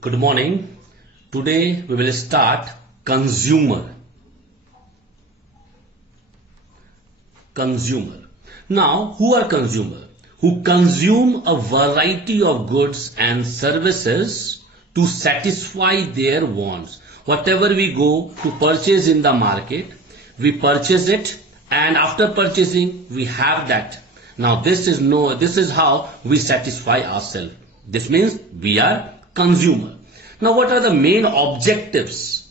Good morning. Today we will start consumer. Consumer. Now, who are consumer? Who consume a variety of goods and services to satisfy their wants. Whatever we go to purchase in the market, we purchase it, and after purchasing we have that. Now this is how we satisfy ourselves. This means we are consumer. Now what are the main objectives?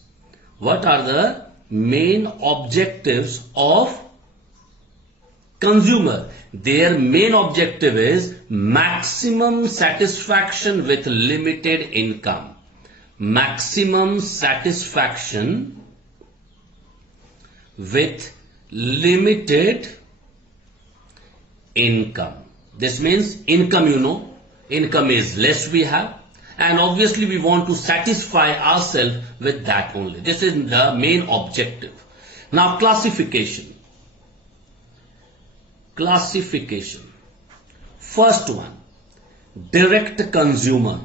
What are the main objectives of consumer? Their main objective is maximum satisfaction with limited income. Maximum satisfaction with limited income. This means income, income is less we have, and obviously we want to satisfy ourselves with that only. This is the main objective. Now classification. Classification. First one, direct consumer.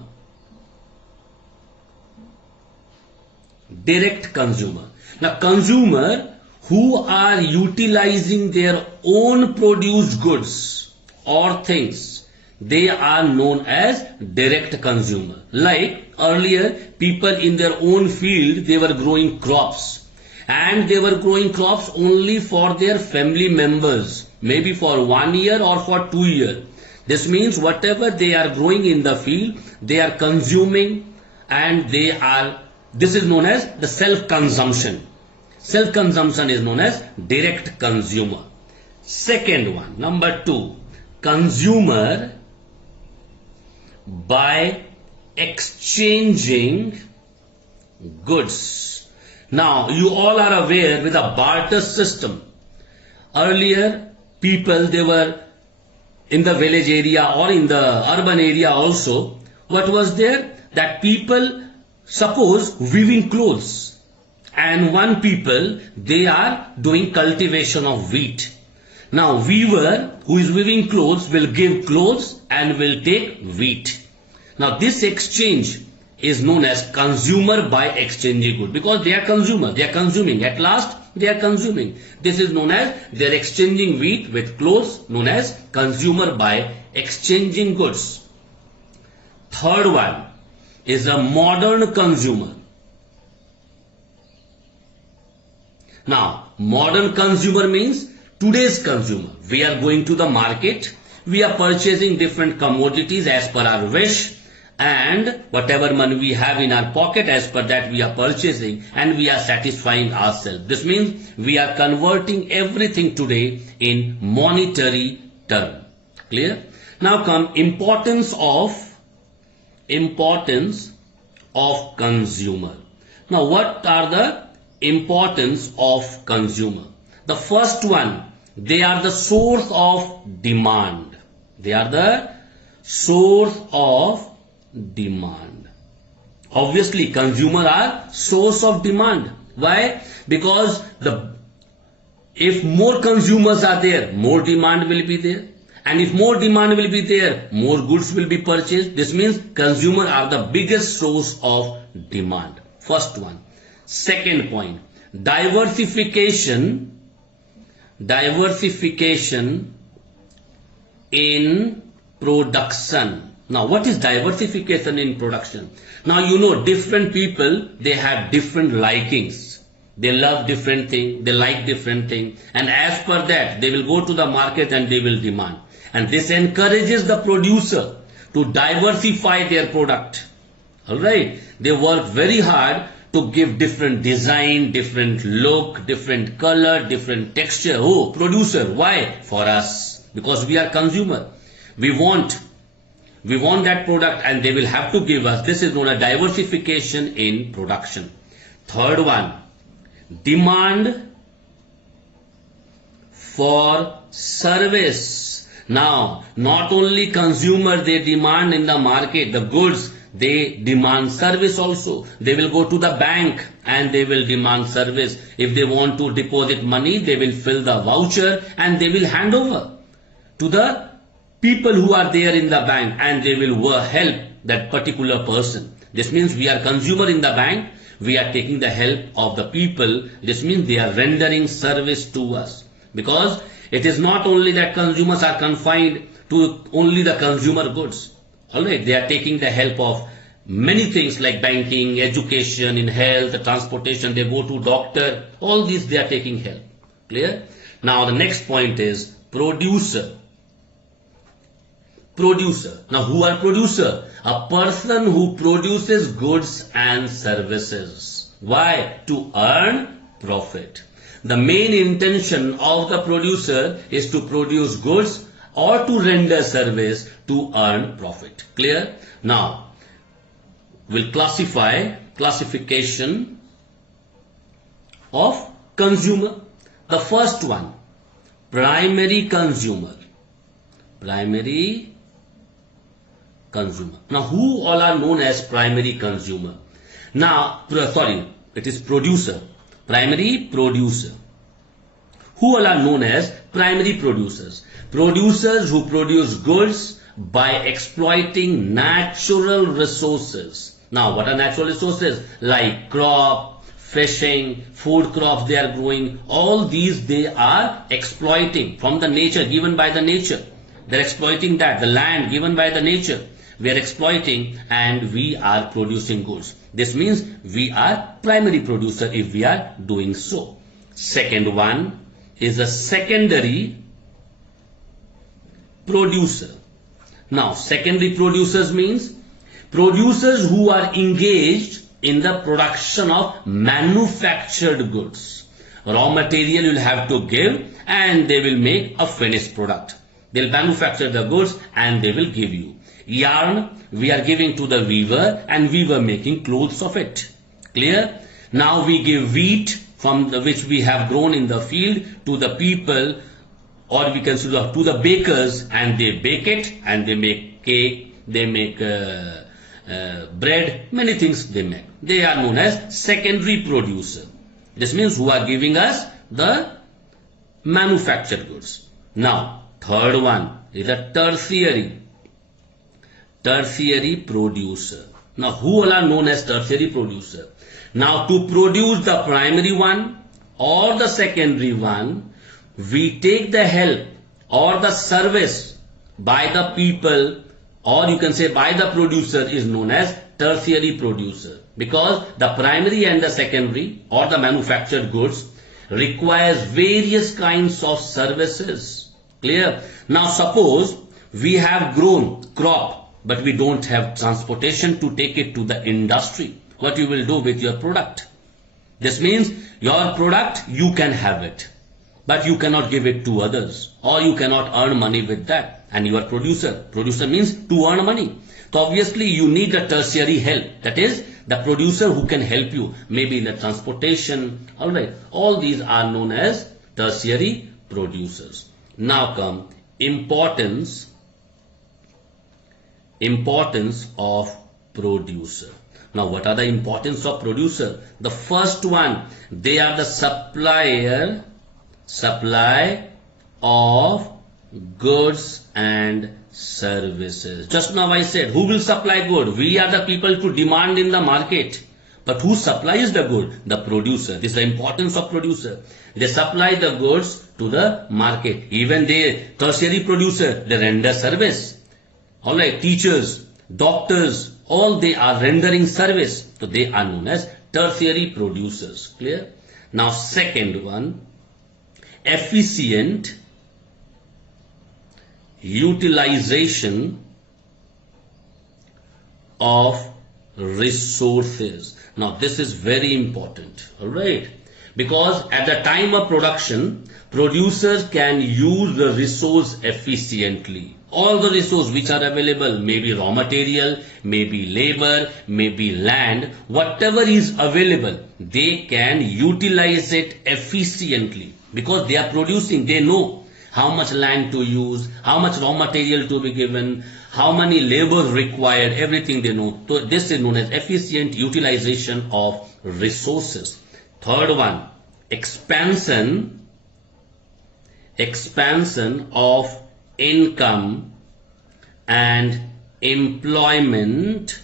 Direct consumer. Now consumer who are utilizing their own produced goods or things, they are known as direct consumer. Like earlier, people in their own field, they were growing crops, and they were growing crops only for their family members, maybe for 1 year or for 2 years. This means whatever they are growing in the field, they are consuming, and this is known as the self-consumption. Self-consumption is known as direct consumer. Second one, number 2, consumer by exchanging goods. Now you all are aware with a barter system. Earlier people, they were in the village area or in the urban area also. What was there? That people, suppose weaving clothes, and one people, they are doing cultivation of wheat. Now weaver who is weaving clothes will give clothes and will take wheat. Now this exchange is known as consumer by exchanging good, because they are consumer, they are consuming, at last they are consuming. This is known as they are exchanging wheat with clothes, known as consumer by exchanging goods. Third one is a modern consumer. Now, modern consumer means today's consumer. We are going to the market, we are purchasing different commodities as per our wish, and whatever money we have in our pocket, as per that we are purchasing, and we are satisfying ourselves. This means we are converting everything today in monetary term. Clear? Now come importance of consumer. Now what are the importance of consumer? The first one, they are the source of demand. They are the source of demand. Obviously consumer are source of demand. Why? Because if more consumers are there, more demand will be there, and if more demand will be there, more goods will be purchased. This means consumer are the biggest source of demand. First one. Second point, diversification in production. Now what is diversification in production? Now different people, they have different likings. They love different things, they like different things, and as per that they will go to the market and they will demand. And this encourages the producer to diversify their product. Alright, they work very hard to give different design, different look, different color, different texture. Oh, producer, why? For us, because we are consumer. We want that product, and they will have to give us. This is known as diversification in production. Third one, demand for service. Now, not only consumer, they demand in the market the goods, they demand service also. They will go to the bank and they will demand service. If they want to deposit money, they will fill the voucher and they will hand over to the people who are there in the bank, and they will help that particular person. This means we are consumer in the bank. We are taking the help of the people. This means they are rendering service to us. Because it is not only that consumers are confined to only the consumer goods. Alright, they are taking the help of many things like banking, education, in health, transportation, they go to doctor, all these they are taking help. Clear? Now the next point is producer. Producer. Now who are producer? A person who produces goods and services. Why? To earn profit. The main intention of the producer is to produce goods or to render service to earn profit. Clear? Now, we'll classification of consumer. The first one, primary consumer. Primary consumer. Now, who all are known as primary consumer? Now, it is producer. Primary producer. Who all are known as primary producers? Producers who produce goods by exploiting natural resources. Now, what are natural resources? Like crop, fishing, food crops they are growing. All these they are exploiting from the nature, given by the nature. They are exploiting that, the land given by the nature. We are exploiting and we are producing goods. This means we are primary producer if we are doing so. Second one is a secondary producer. Now, secondary producers means producers who are engaged in the production of manufactured goods. Raw material you'll have to give and they will make a finished product. They'll manufacture the goods and they will give you. Yarn we are giving to the weaver and weaver making clothes of it. Clear? Now we give wheat from which we have grown in the field to the people, or we can say to the bakers, and they bake it and they make cake, they make bread, many things they make. They are known as secondary producer. This means who are giving us the manufactured goods. Now, third one is a tertiary producer. Now, who all are known as tertiary producer? Now, to produce the primary one or the secondary one, we take the help or the service by the people, or you can say by the producer, is known as tertiary producer, because the primary and the secondary or the manufactured goods requires various kinds of services. Clear? Now suppose we have grown crop but we don't have transportation to take it to the industry. What you will do with your product? This means your product you can have it, but you cannot give it to others, or you cannot earn money with that. And you are producer. Producer means to earn money. So obviously you need a tertiary help. That is the producer who can help you, maybe in the transportation. Alright, all these are known as tertiary producers. Now come importance of producer. Now what are the importance of producer? The first one, they are the supply of goods and services. Just now I said, who will supply good? We are the people to demand in the market. But who supplies the good? The producer. This is the importance of producer. They supply the goods to the market. Even they, tertiary producer, they render service. Alright, teachers, doctors, all they are rendering service. So they are known as tertiary producers. Clear? Now second one, efficient utilization of resources. Now this is very important, alright, because at the time of production, producers can use the resource efficiently. All the resources which are available, maybe raw material, maybe labor, maybe land, whatever is available, they can utilize it efficiently, because they are producing, they know how much land to use, how much raw material to be given, how many labor required, everything they know. So this is known as efficient utilization of resources. Third one, expansion of income and employment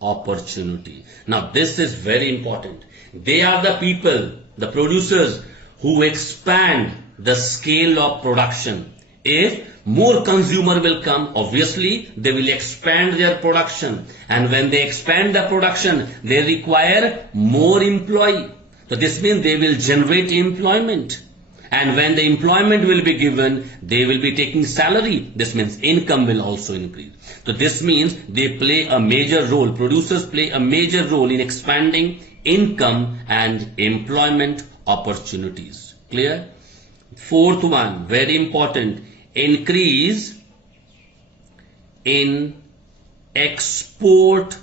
opportunity. Now this is very important. They are the people, the producers, who expand the scale of production. If more consumer will come, obviously they will expand their production, and when they expand the production, they require more employee. So this means they will generate employment, and when the employment will be given, they will be taking salary. This means income will also increase. So this means they play a major role, producers play a major role in expanding income and employment opportunities. Clear? Fourth one, very important, increase in export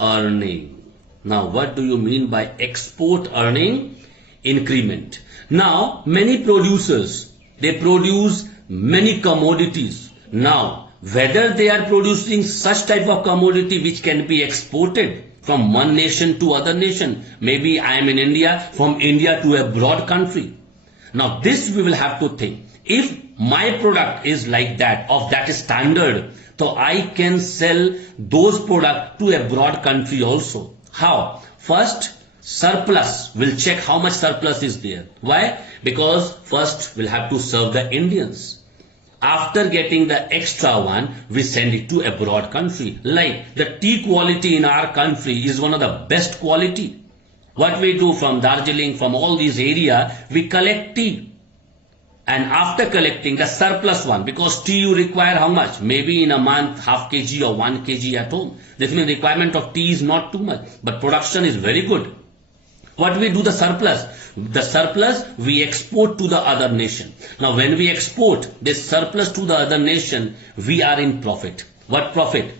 earning. Now what do you mean by export earning? Increment. Now many producers, they produce many commodities. Now whether they are producing such type of commodity which can be exported from one nation to other nation, maybe I am in India, from India to a broad country. Now this we will have to think. If my product is like that, of that standard, so I can sell those products to a broad country also. How? First, surplus. We'll check how much surplus is there. Why? Because first we'll have to serve the Indians. After getting the extra one, we send it to a broad country. Like the tea quality in our country is one of the best quality. What we do from Darjeeling, from all these areas, we collect tea. And after collecting the surplus one, because tea you require how much? Maybe in a month, half kg or 1 kg at home. This means requirement of tea is not too much, but production is very good. What we do the surplus? The surplus we export to the other nation. Now when we export this surplus to the other nation, we are in profit. What profit?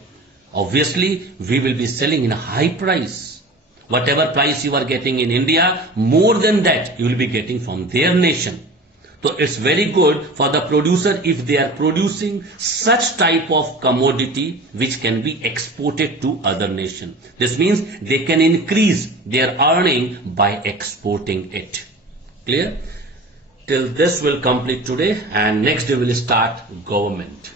Obviously, we will be selling in a high price. Whatever price you are getting in India, more than that you will be getting from their nation. So it's very good for the producer if they are producing such type of commodity which can be exported to other nation. This means they can increase their earning by exporting it. Clear? Till this will complete today, and next day we will start government.